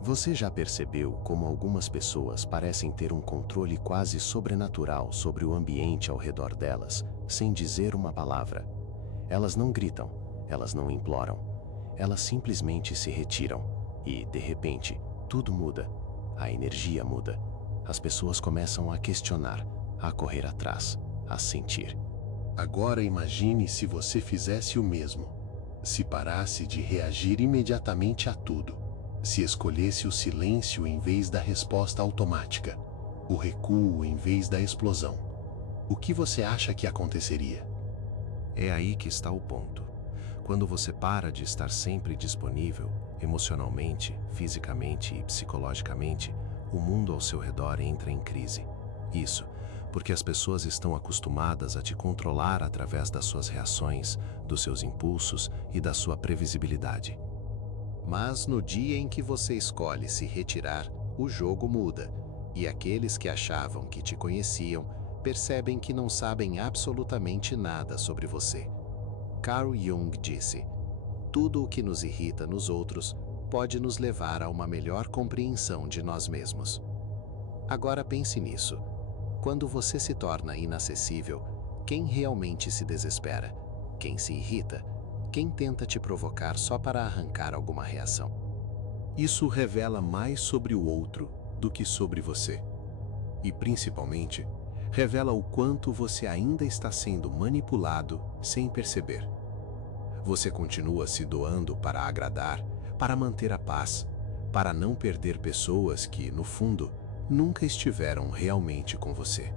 Você já percebeu como algumas pessoas parecem ter um controle quase sobrenatural sobre o ambiente ao redor delas, sem dizer uma palavra? Elas não gritam, elas não imploram, elas simplesmente se retiram e, de repente, tudo muda. A energia muda. As pessoas começam a questionar, a correr atrás, a sentir. Agora imagine se você fizesse o mesmo. Se parasse de reagir imediatamente a tudo. Se escolhesse o silêncio em vez da resposta automática, o recuo em vez da explosão, o que você acha que aconteceria? É aí que está o ponto. Quando você para de estar sempre disponível, emocionalmente, fisicamente e psicologicamente, o mundo ao seu redor entra em crise. Isso, porque as pessoas estão acostumadas a te controlar através das suas reações, dos seus impulsos e da sua previsibilidade. Mas no dia em que você escolhe se retirar, o jogo muda, e aqueles que achavam que te conheciam percebem que não sabem absolutamente nada sobre você. Carl Jung disse: tudo o que nos irrita nos outros pode nos levar a uma melhor compreensão de nós mesmos. Agora pense nisso. Quando você se torna inacessível, quem realmente se desespera? Quem se irrita? Quem tenta te provocar só para arrancar alguma reação? Isso revela mais sobre o outro do que sobre você. E, principalmente, revela o quanto você ainda está sendo manipulado sem perceber. Você continua se doando para agradar, para manter a paz, para não perder pessoas que, no fundo, nunca estiveram realmente com você.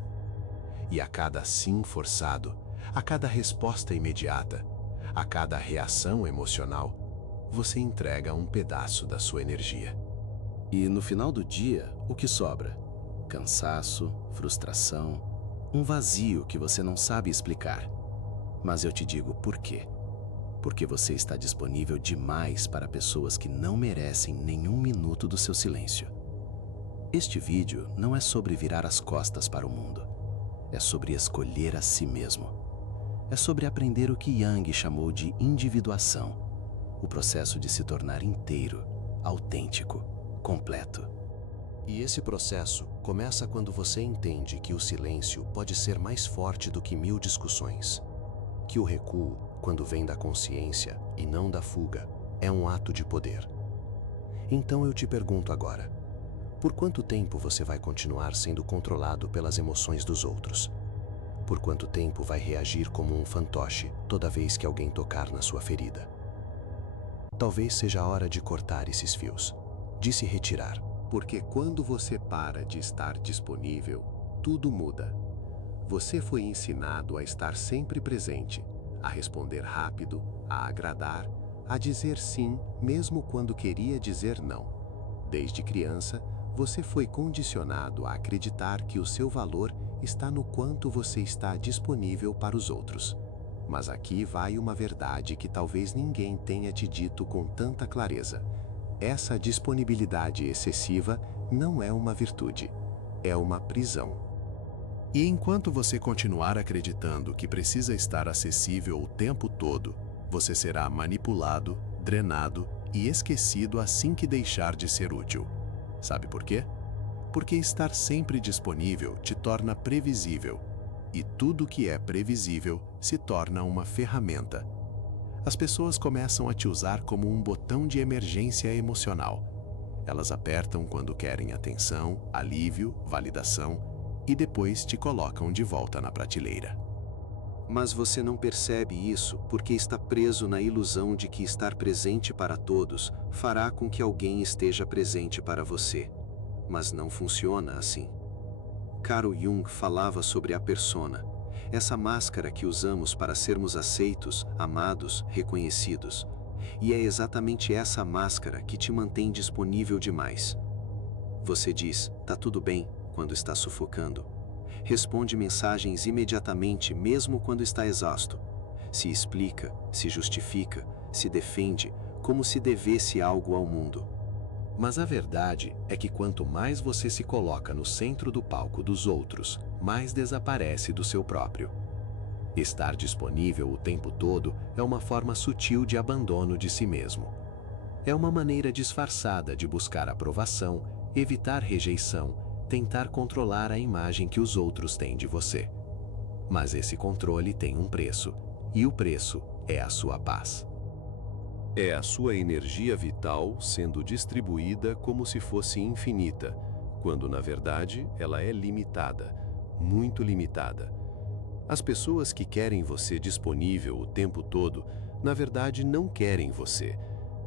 E a cada sim forçado, a cada resposta imediata, a cada reação emocional, você entrega um pedaço da sua energia. E no final do dia, o que sobra? Cansaço, frustração, um vazio que você não sabe explicar. Mas eu te digo por quê. Porque você está disponível demais para pessoas que não merecem nenhum minuto do seu silêncio. Este vídeo não é sobre virar as costas para o mundo. É sobre escolher a si mesmo. É sobre aprender o que Jung chamou de individuação, o processo de se tornar inteiro, autêntico, completo. E esse processo começa quando você entende que o silêncio pode ser mais forte do que 1000 discussões. Que o recuo, quando vem da consciência e não da fuga, é um ato de poder. Então eu te pergunto agora, por quanto tempo você vai continuar sendo controlado pelas emoções dos outros? Por quanto tempo vai reagir como um fantoche toda vez que alguém tocar na sua ferida? Talvez seja a hora de cortar esses fios, de se retirar. Porque quando você para de estar disponível, tudo muda. Você foi ensinado a estar sempre presente, a responder rápido, a agradar, a dizer sim mesmo quando queria dizer não. Desde criança, você foi condicionado a acreditar que o seu valor está no quanto você está disponível para os outros. Mas aqui vai uma verdade que talvez ninguém tenha te dito com tanta clareza. Essa disponibilidade excessiva não é uma virtude, é uma prisão. E enquanto você continuar acreditando que precisa estar acessível o tempo todo, você será manipulado, drenado e esquecido assim que deixar de ser útil. Sabe por quê? Porque estar sempre disponível te torna previsível, e tudo que é previsível se torna uma ferramenta. As pessoas começam a te usar como um botão de emergência emocional. Elas apertam quando querem atenção, alívio, validação, e depois te colocam de volta na prateleira. Mas você não percebe isso porque está preso na ilusão de que estar presente para todos fará com que alguém esteja presente para você. Mas não funciona assim. Carl Jung falava sobre a persona, essa máscara que usamos para sermos aceitos, amados, reconhecidos. E é exatamente essa máscara que te mantém disponível demais. Você diz, tá tudo bem, quando está sufocando. Responde mensagens imediatamente, mesmo quando está exausto. Se explica, se justifica, se defende, como se devesse algo ao mundo. Mas a verdade é que quanto mais você se coloca no centro do palco dos outros, mais desaparece do seu próprio. Estar disponível o tempo todo é uma forma sutil de abandono de si mesmo. É uma maneira disfarçada de buscar aprovação, evitar rejeição, tentar controlar a imagem que os outros têm de você. Mas esse controle tem um preço, e o preço é a sua paz. É a sua energia vital sendo distribuída como se fosse infinita, quando na verdade ela é limitada, muito limitada. As pessoas que querem você disponível o tempo todo, na verdade não querem você.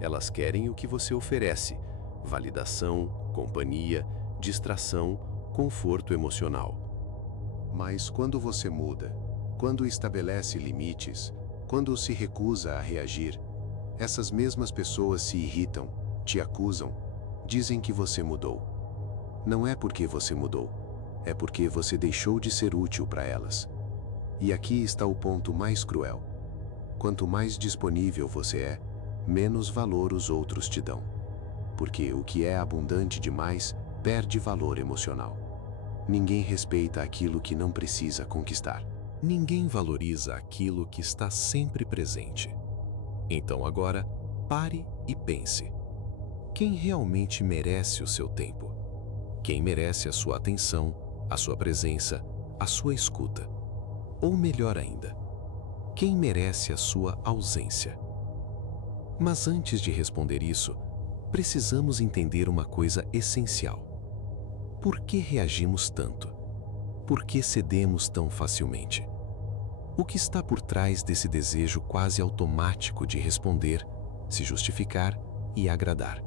Elas querem o que você oferece: validação, companhia, distração, conforto emocional. Mas quando você muda, quando estabelece limites, quando se recusa a reagir, essas mesmas pessoas se irritam, te acusam, dizem que você mudou. Não é porque você mudou, é porque você deixou de ser útil para elas. E aqui está o ponto mais cruel. Quanto mais disponível você é, menos valor os outros te dão. Porque o que é abundante demais perde valor emocional. Ninguém respeita aquilo que não precisa conquistar. Ninguém valoriza aquilo que está sempre presente. Então agora, pare e pense. Quem realmente merece o seu tempo? Quem merece a sua atenção, a sua presença, a sua escuta? Ou melhor ainda, quem merece a sua ausência? Mas antes de responder isso, precisamos entender uma coisa essencial. Por que reagimos tanto? Por que cedemos tão facilmente? O que está por trás desse desejo quase automático de responder, se justificar e agradar?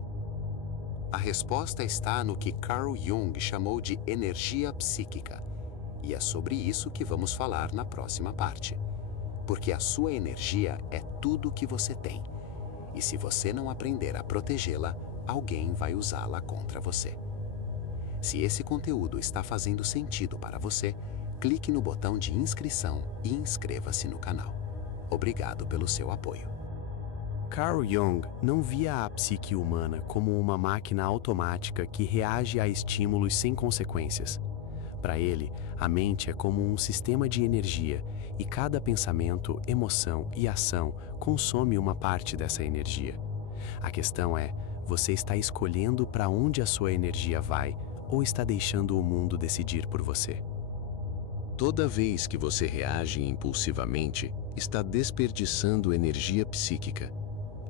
A resposta está no que Carl Jung chamou de energia psíquica. E é sobre isso que vamos falar na próxima parte. Porque a sua energia é tudo que você tem. E se você não aprender a protegê-la, alguém vai usá-la contra você. Se esse conteúdo está fazendo sentido para você, clique no botão de inscrição e inscreva-se no canal. Obrigado pelo seu apoio. Carl Jung não via a psique humana como uma máquina automática que reage a estímulos sem consequências. Para ele, a mente é como um sistema de energia e cada pensamento, emoção e ação consome uma parte dessa energia. A questão é, você está escolhendo para onde a sua energia vai ou está deixando o mundo decidir por você? Toda vez que você reage impulsivamente, está desperdiçando energia psíquica.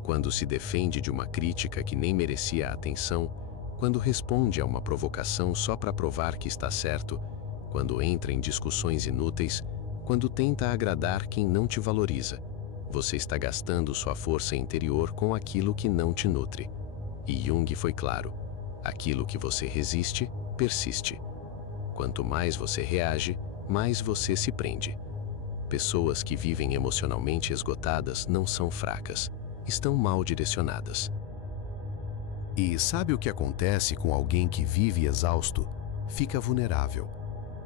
Quando se defende de uma crítica que nem merecia atenção, quando responde a uma provocação só para provar que está certo, quando entra em discussões inúteis, quando tenta agradar quem não te valoriza, você está gastando sua força interior com aquilo que não te nutre. E Jung foi claro: aquilo que você resiste, persiste. Quanto mais você reage, mais você se prende. Pessoas que vivem emocionalmente esgotadas não são fracas, estão mal direcionadas. E sabe o que acontece com alguém que vive exausto? Fica vulnerável.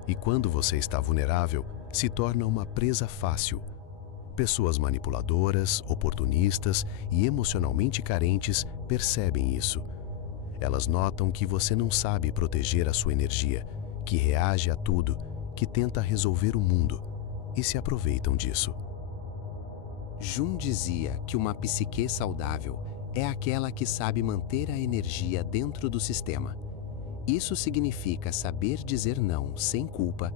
E quando você está vulnerável, se torna uma presa fácil. Pessoas manipuladoras, oportunistas e emocionalmente carentes percebem isso. Elas notam que você não sabe proteger a sua energia, que reage a tudo, que tenta resolver o mundo, e se aproveitam disso. Jung dizia que uma psique saudável é aquela que sabe manter a energia dentro do sistema. Isso significa saber dizer não sem culpa,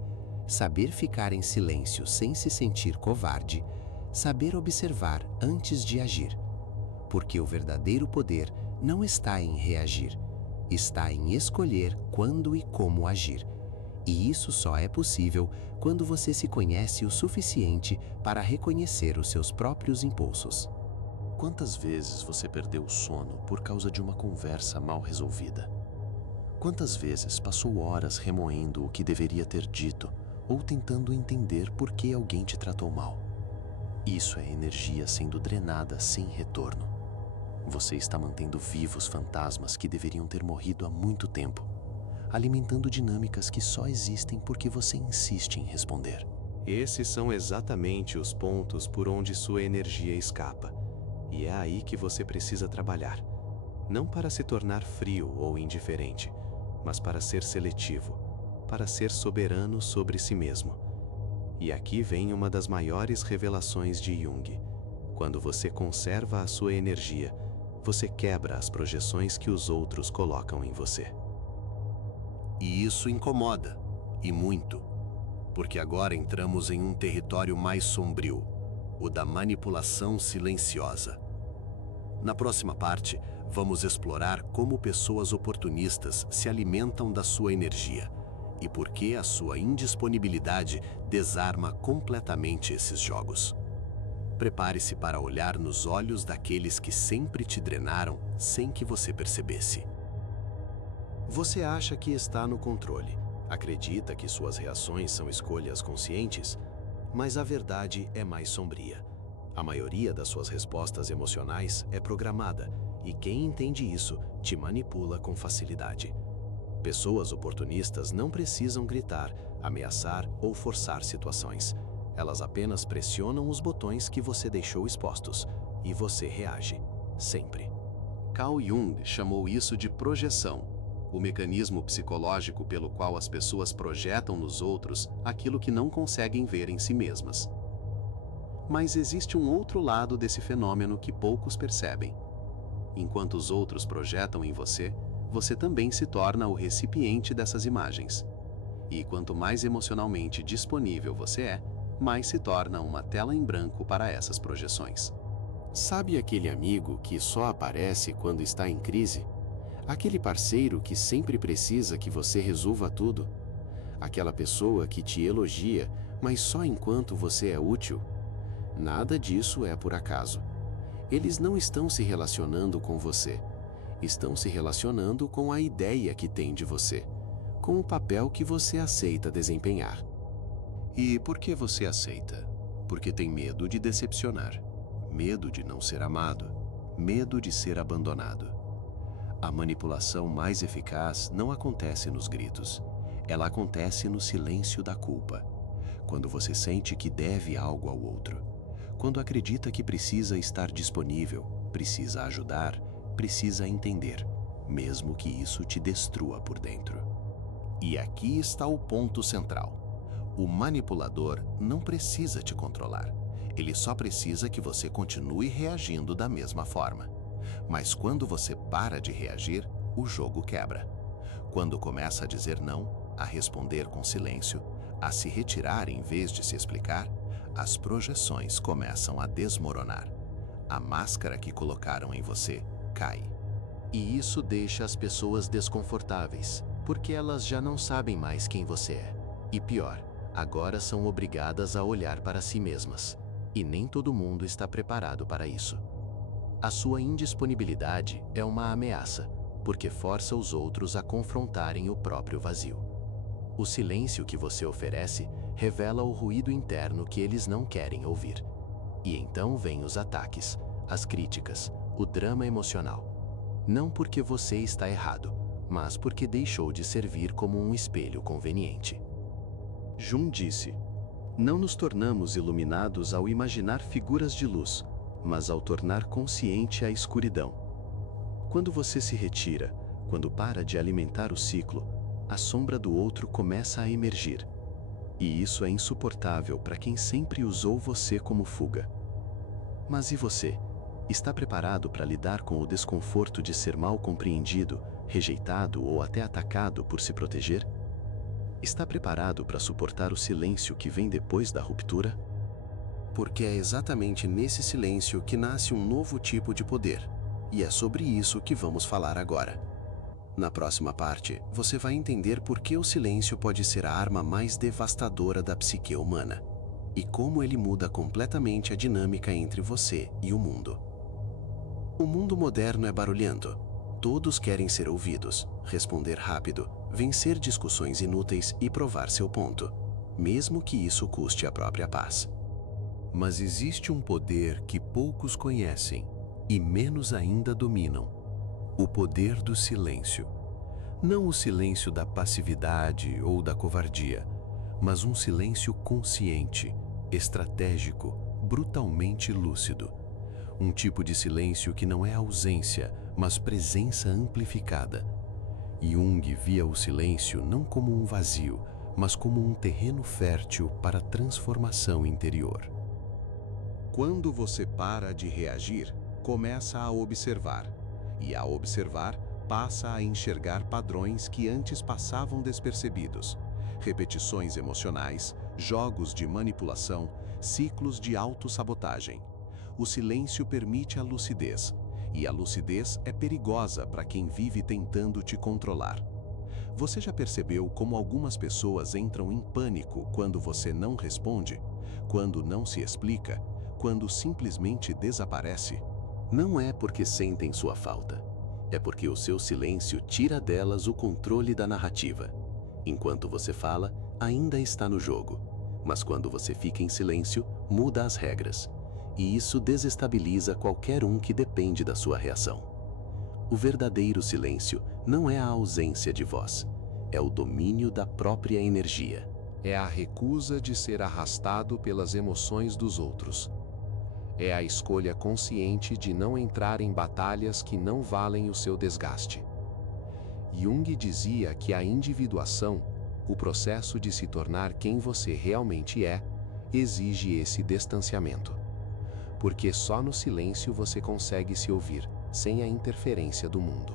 saber ficar em silêncio sem se sentir covarde, saber observar antes de agir. Porque o verdadeiro poder não está em reagir, está em escolher quando e como agir. E isso só é possível quando você se conhece o suficiente para reconhecer os seus próprios impulsos. Quantas vezes você perdeu o sono por causa de uma conversa mal resolvida? Quantas vezes passou horas remoendo o que deveria ter dito ou tentando entender por que alguém te tratou mal? Isso é energia sendo drenada sem retorno. Você está mantendo vivos fantasmas que deveriam ter morrido há muito tempo, alimentando dinâmicas que só existem porque você insiste em responder. Esses são exatamente os pontos por onde sua energia escapa. E é aí que você precisa trabalhar. Não para se tornar frio ou indiferente, mas para ser seletivo, para ser soberano sobre si mesmo. E aqui vem uma das maiores revelações de Jung. Quando você conserva a sua energia, você quebra as projeções que os outros colocam em você. E isso incomoda, e muito, porque agora entramos em um território mais sombrio, o da manipulação silenciosa. Na próxima parte, vamos explorar como pessoas oportunistas se alimentam da sua energia e por que a sua indisponibilidade desarma completamente esses jogos. Prepare-se para olhar nos olhos daqueles que sempre te drenaram sem que você percebesse. Você acha que está no controle, acredita que suas reações são escolhas conscientes, mas a verdade é mais sombria. A maioria das suas respostas emocionais é programada, e quem entende isso te manipula com facilidade. Pessoas oportunistas não precisam gritar, ameaçar ou forçar situações. Elas apenas pressionam os botões que você deixou expostos, e você reage, sempre. Carl Jung chamou isso de projeção, o mecanismo psicológico pelo qual as pessoas projetam nos outros aquilo que não conseguem ver em si mesmas. Mas existe um outro lado desse fenômeno que poucos percebem. Enquanto os outros projetam em você, você também se torna o recipiente dessas imagens. E quanto mais emocionalmente disponível você é, mais se torna uma tela em branco para essas projeções. Sabe aquele amigo que só aparece quando está em crise? Aquele parceiro que sempre precisa que você resolva tudo? Aquela pessoa que te elogia, mas só enquanto você é útil? Nada disso é por acaso. Eles não estão se relacionando com você. Estão se relacionando com a ideia que têm de você, com o papel que você aceita desempenhar. E por que você aceita? Porque tem medo de decepcionar, medo de não ser amado, medo de ser abandonado. A manipulação mais eficaz não acontece nos gritos. Ela acontece no silêncio da culpa. Quando você sente que deve algo ao outro. Quando acredita que precisa estar disponível, precisa ajudar, precisa entender, mesmo que isso te destrua por dentro. E aqui está o ponto central. O manipulador não precisa te controlar. Ele só precisa que você continue reagindo da mesma forma. Mas quando você para de reagir, o jogo quebra. Quando começa a dizer não, a responder com silêncio, a se retirar em vez de se explicar, as projeções começam a desmoronar. A máscara que colocaram em você cai. E isso deixa as pessoas desconfortáveis, porque elas já não sabem mais quem você é. E pior, agora são obrigadas a olhar para si mesmas. E nem todo mundo está preparado para isso. A sua indisponibilidade é uma ameaça, porque força os outros a confrontarem o próprio vazio. O silêncio que você oferece revela o ruído interno que eles não querem ouvir. E então vêm os ataques, as críticas, o drama emocional. Não porque você está errado, mas porque deixou de servir como um espelho conveniente. Jung disse: não nos tornamos iluminados ao imaginar figuras de luz, mas ao tornar consciente a escuridão. Quando você se retira, quando para de alimentar o ciclo, a sombra do outro começa a emergir. E isso é insuportável para quem sempre usou você como fuga. Mas e você? Está preparado para lidar com o desconforto de ser mal compreendido, rejeitado ou até atacado por se proteger? Está preparado para suportar o silêncio que vem depois da ruptura? Porque é exatamente nesse silêncio que nasce um novo tipo de poder. E é sobre isso que vamos falar agora. Na próxima parte, você vai entender por que o silêncio pode ser a arma mais devastadora da psique humana e como ele muda completamente a dinâmica entre você e o mundo. O mundo moderno é barulhento. Todos querem ser ouvidos, responder rápido, vencer discussões inúteis e provar seu ponto, mesmo que isso custe a própria paz. Mas existe um poder que poucos conhecem e menos ainda dominam: o poder do silêncio. Não o silêncio da passividade ou da covardia, mas um silêncio consciente, estratégico, brutalmente lúcido. Um tipo de silêncio que não é ausência, mas presença amplificada. Jung via o silêncio não como um vazio, mas como um terreno fértil para transformação interior. Quando você para de reagir, começa a observar, e a observar passa a enxergar padrões que antes passavam despercebidos, repetições emocionais, jogos de manipulação, ciclos de autossabotagem. O silêncio permite a lucidez, e a lucidez é perigosa para quem vive tentando te controlar. Você já percebeu como algumas pessoas entram em pânico quando você não responde, quando não se explica, quando simplesmente desaparece? Não é porque sentem sua falta. É porque o seu silêncio tira delas o controle da narrativa. Enquanto você fala, ainda está no jogo. Mas quando você fica em silêncio, muda as regras. E isso desestabiliza qualquer um que depende da sua reação. O verdadeiro silêncio não é a ausência de voz, é o domínio da própria energia. É a recusa de ser arrastado pelas emoções dos outros. É a escolha consciente de não entrar em batalhas que não valem o seu desgaste. Jung dizia que a individuação, o processo de se tornar quem você realmente é, exige esse distanciamento. Porque só no silêncio você consegue se ouvir, sem a interferência do mundo.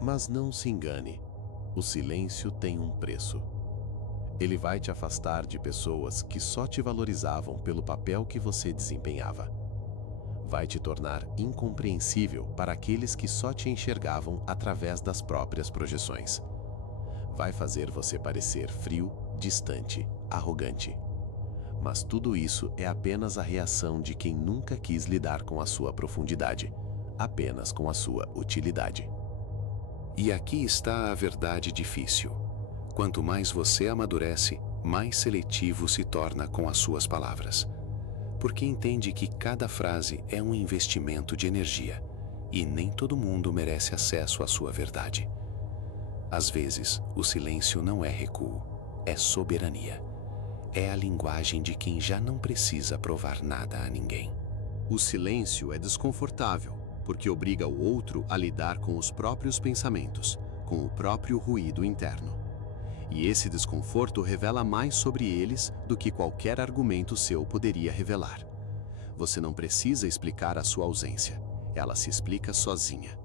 Mas não se engane, o silêncio tem um preço. Ele vai te afastar de pessoas que só te valorizavam pelo papel que você desempenhava. Vai te tornar incompreensível para aqueles que só te enxergavam através das próprias projeções. Vai fazer você parecer frio, distante, arrogante. Mas tudo isso é apenas a reação de quem nunca quis lidar com a sua profundidade, apenas com a sua utilidade. E aqui está a verdade difícil. Quanto mais você amadurece, mais seletivo se torna com as suas palavras. Porque entende que cada frase é um investimento de energia e nem todo mundo merece acesso à sua verdade. Às vezes, o silêncio não é recuo, é soberania. É a linguagem de quem já não precisa provar nada a ninguém. O silêncio é desconfortável, porque obriga o outro a lidar com os próprios pensamentos, com o próprio ruído interno. E esse desconforto revela mais sobre eles do que qualquer argumento seu poderia revelar. Você não precisa explicar a sua ausência, ela se explica sozinha.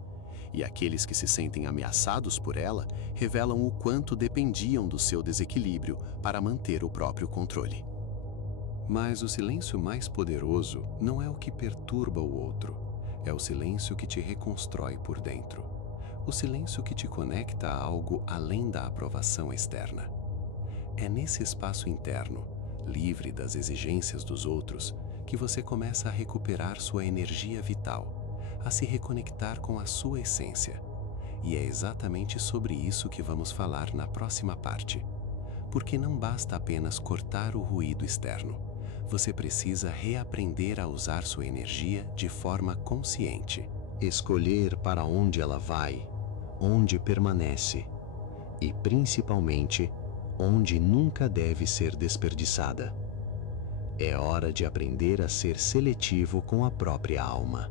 E aqueles que se sentem ameaçados por ela revelam o quanto dependiam do seu desequilíbrio para manter o próprio controle. Mas o silêncio mais poderoso não é o que perturba o outro, é o silêncio que te reconstrói por dentro. O silêncio que te conecta a algo além da aprovação externa. É nesse espaço interno, livre das exigências dos outros, que você começa a recuperar sua energia vital, a se reconectar com a sua essência. E é exatamente sobre isso que vamos falar na próxima parte. Porque não basta apenas cortar o ruído externo. Você precisa reaprender a usar sua energia de forma consciente. Escolher para onde ela vai, onde permanece e, principalmente, onde nunca deve ser desperdiçada. É hora de aprender a ser seletivo com a própria alma.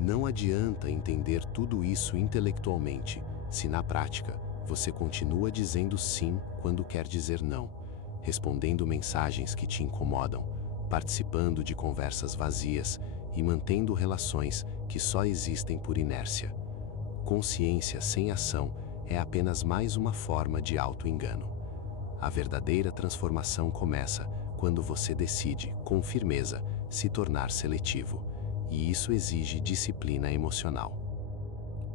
Não adianta entender tudo isso intelectualmente, se na prática você continua dizendo sim quando quer dizer não, respondendo mensagens que te incomodam, participando de conversas vazias e mantendo relações que só existem por inércia. Consciência sem ação é apenas mais uma forma de auto-engano. A verdadeira transformação começa quando você decide, com firmeza, se tornar seletivo. E isso exige disciplina emocional.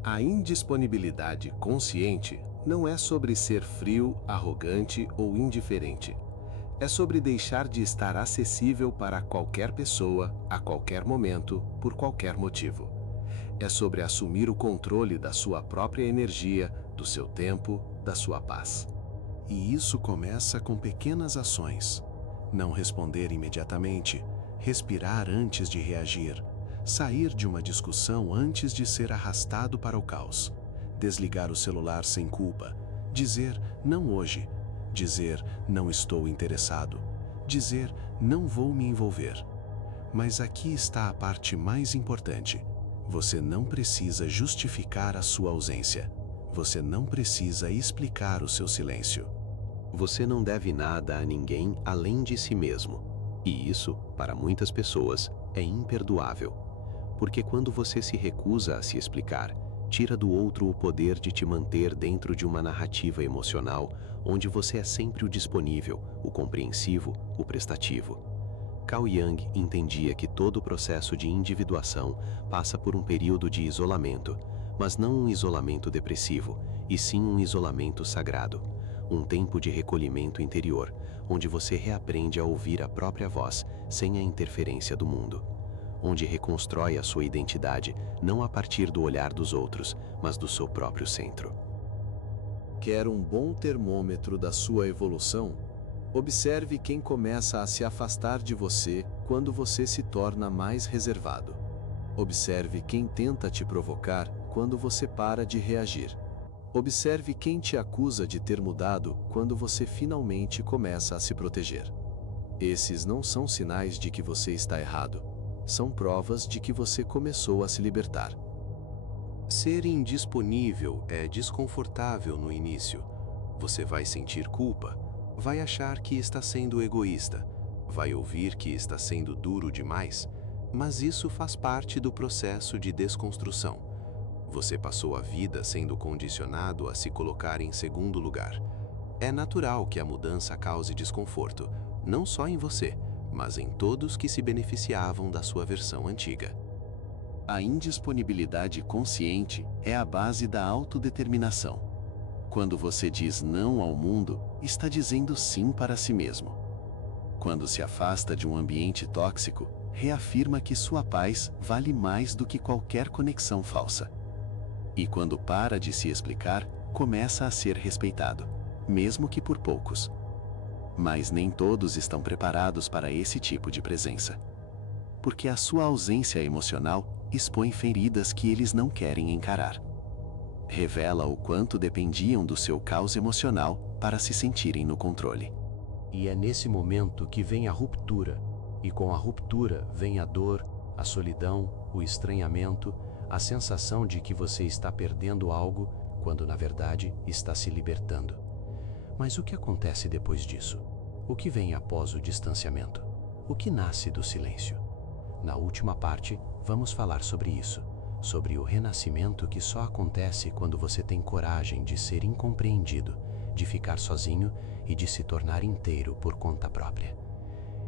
A indisponibilidade consciente não é sobre ser frio, arrogante ou indiferente. É sobre deixar de estar acessível para qualquer pessoa, a qualquer momento, por qualquer motivo. É sobre assumir o controle da sua própria energia, do seu tempo, da sua paz. E isso começa com pequenas ações. Não responder imediatamente, respirar antes de reagir, sair de uma discussão antes de ser arrastado para o caos, desligar o celular sem culpa, dizer não hoje, dizer não estou interessado, dizer não vou me envolver. Mas aqui está a parte mais importante. Você não precisa justificar a sua ausência. Você não precisa explicar o seu silêncio. Você não deve nada a ninguém além de si mesmo. E isso, para muitas pessoas, é imperdoável. Porque quando você se recusa a se explicar, tira do outro o poder de te manter dentro de uma narrativa emocional onde você é sempre o disponível, o compreensivo, o prestativo. Carl Jung entendia que todo o processo de individuação passa por um período de isolamento, mas não um isolamento depressivo, e sim um isolamento sagrado, um tempo de recolhimento interior, onde você reaprende a ouvir a própria voz sem a interferência do mundo, onde reconstrói a sua identidade não a partir do olhar dos outros, mas do seu próprio centro. Quer um bom termômetro da sua evolução? Observe quem começa a se afastar de você quando você se torna mais reservado. Observe quem tenta te provocar quando você para de reagir. Observe quem te acusa de ter mudado quando você finalmente começa a se proteger. Esses não são sinais de que você está errado. São provas de que você começou a se libertar. Ser indisponível é desconfortável no início. Você vai sentir culpa, vai achar que está sendo egoísta, vai ouvir que está sendo duro demais, mas isso faz parte do processo de desconstrução. Você passou a vida sendo condicionado a se colocar em segundo lugar. É natural que a mudança cause desconforto, não só em você, mas em todos que se beneficiavam da sua versão antiga. A indisponibilidade consciente é a base da autodeterminação. Quando você diz não ao mundo, está dizendo sim para si mesmo. Quando se afasta de um ambiente tóxico, reafirma que sua paz vale mais do que qualquer conexão falsa. E quando para de se explicar, começa a ser respeitado, mesmo que por poucos. Mas nem todos estão preparados para esse tipo de presença. Porque a sua ausência emocional expõe feridas que eles não querem encarar. Revela o quanto dependiam do seu caos emocional para se sentirem no controle. E é nesse momento que vem a ruptura, e com a ruptura vem a dor, a solidão, o estranhamento, a sensação de que você está perdendo algo, quando na verdade está se libertando. Mas o que acontece depois disso? O que vem após o distanciamento? O que nasce do silêncio? Na última parte, vamos falar sobre isso, sobre o renascimento que só acontece quando você tem coragem de ser incompreendido, de ficar sozinho e de se tornar inteiro por conta própria.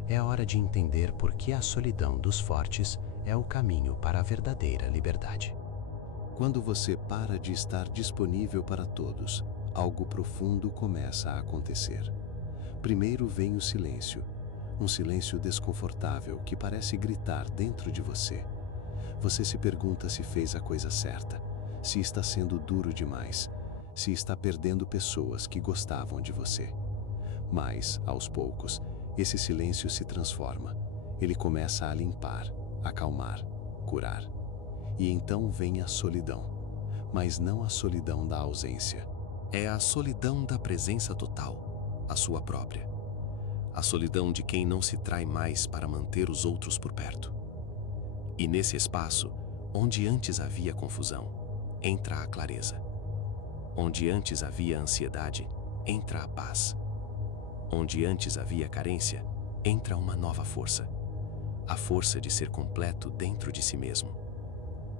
É hora de entender por que a solidão dos fortes é o caminho para a verdadeira liberdade. Quando você para de estar disponível para todos, algo profundo começa a acontecer. Primeiro vem o silêncio, um silêncio desconfortável que parece gritar dentro de você. Você se pergunta se fez a coisa certa, se está sendo duro demais, se está perdendo pessoas que gostavam de você. Mas, aos poucos, esse silêncio se transforma. Ele começa a limpar, acalmar, curar. E então vem a solidão, mas não a solidão da ausência. É a solidão da presença total, a sua própria. A solidão de quem não se trai mais para manter os outros por perto. E nesse espaço, onde antes havia confusão, entra a clareza. Onde antes havia ansiedade, entra a paz. Onde antes havia carência, entra uma nova força. A força de ser completo dentro de si mesmo.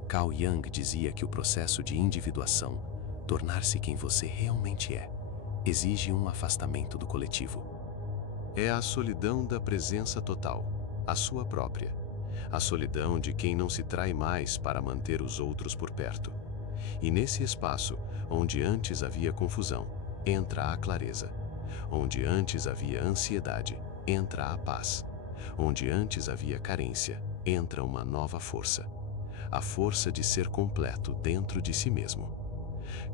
Carl Jung dizia que o processo de individuação, tornar-se quem você realmente é, exige um afastamento do coletivo. É a solidão da presença total, a sua própria. A solidão de quem não se trai mais para manter os outros por perto. E nesse espaço, onde antes havia confusão, entra a clareza. Onde antes havia ansiedade, entra a paz. Onde antes havia carência, entra uma nova força. A força de ser completo dentro de si mesmo.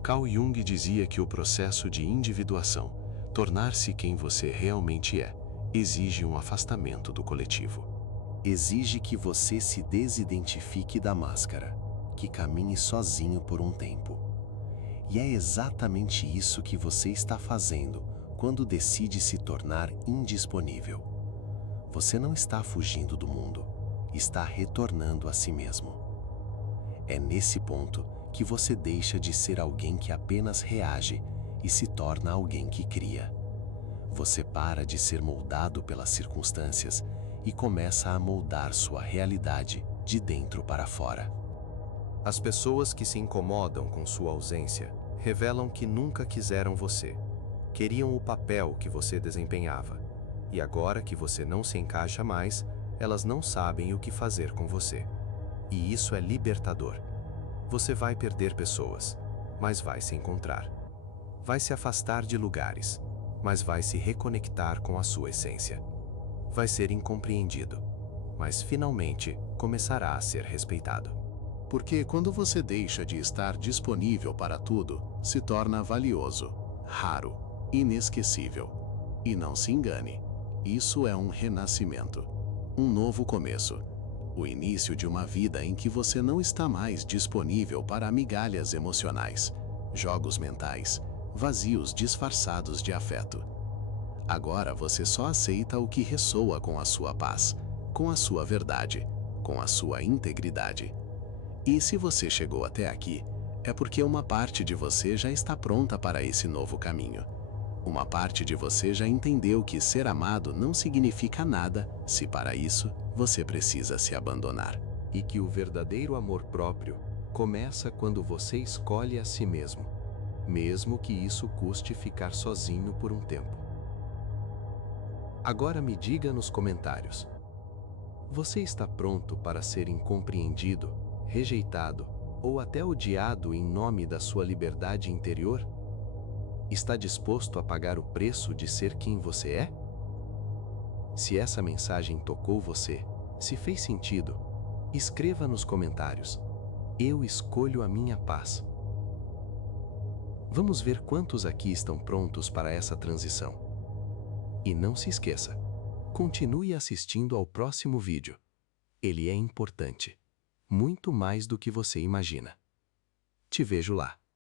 Carl Jung dizia que o processo de individuação, tornar-se quem você realmente é, exige um afastamento do coletivo. Exige que você se desidentifique da máscara, que caminhe sozinho por um tempo. E é exatamente isso que você está fazendo quando decide se tornar indisponível. Você não está fugindo do mundo, está retornando a si mesmo. É nesse ponto que você deixa de ser alguém que apenas reage e se torna alguém que cria. Você para de ser moldado pelas circunstâncias e começa a moldar sua realidade de dentro para fora. As pessoas que se incomodam com sua ausência revelam que nunca quiseram você. Queriam o papel que você desempenhava. E agora que você não se encaixa mais, elas não sabem o que fazer com você. E isso é libertador. Você vai perder pessoas, mas vai se encontrar. Vai se afastar de lugares, mas vai se reconectar com a sua essência. Vai ser incompreendido, mas finalmente começará a ser respeitado. Porque quando você deixa de estar disponível para tudo, se torna valioso, raro, inesquecível. E não se engane, isso é um renascimento, um novo começo, o início de uma vida em que você não está mais disponível para migalhas emocionais, jogos mentais, vazios disfarçados de afeto. Agora você só aceita o que ressoa com a sua paz, com a sua verdade, com a sua integridade. E se você chegou até aqui, é porque uma parte de você já está pronta para esse novo caminho. Uma parte de você já entendeu que ser amado não significa nada se para isso você precisa se abandonar. E que o verdadeiro amor próprio começa quando você escolhe a si mesmo, mesmo que isso custe ficar sozinho por um tempo. Agora me diga nos comentários: você está pronto para ser incompreendido, rejeitado ou até odiado em nome da sua liberdade interior? Está disposto a pagar o preço de ser quem você é? Se essa mensagem tocou você, se fez sentido, escreva nos comentários: eu escolho a minha paz. Vamos ver quantos aqui estão prontos para essa transição. E não se esqueça, continue assistindo ao próximo vídeo. Ele é importante, muito mais do que você imagina. Te vejo lá.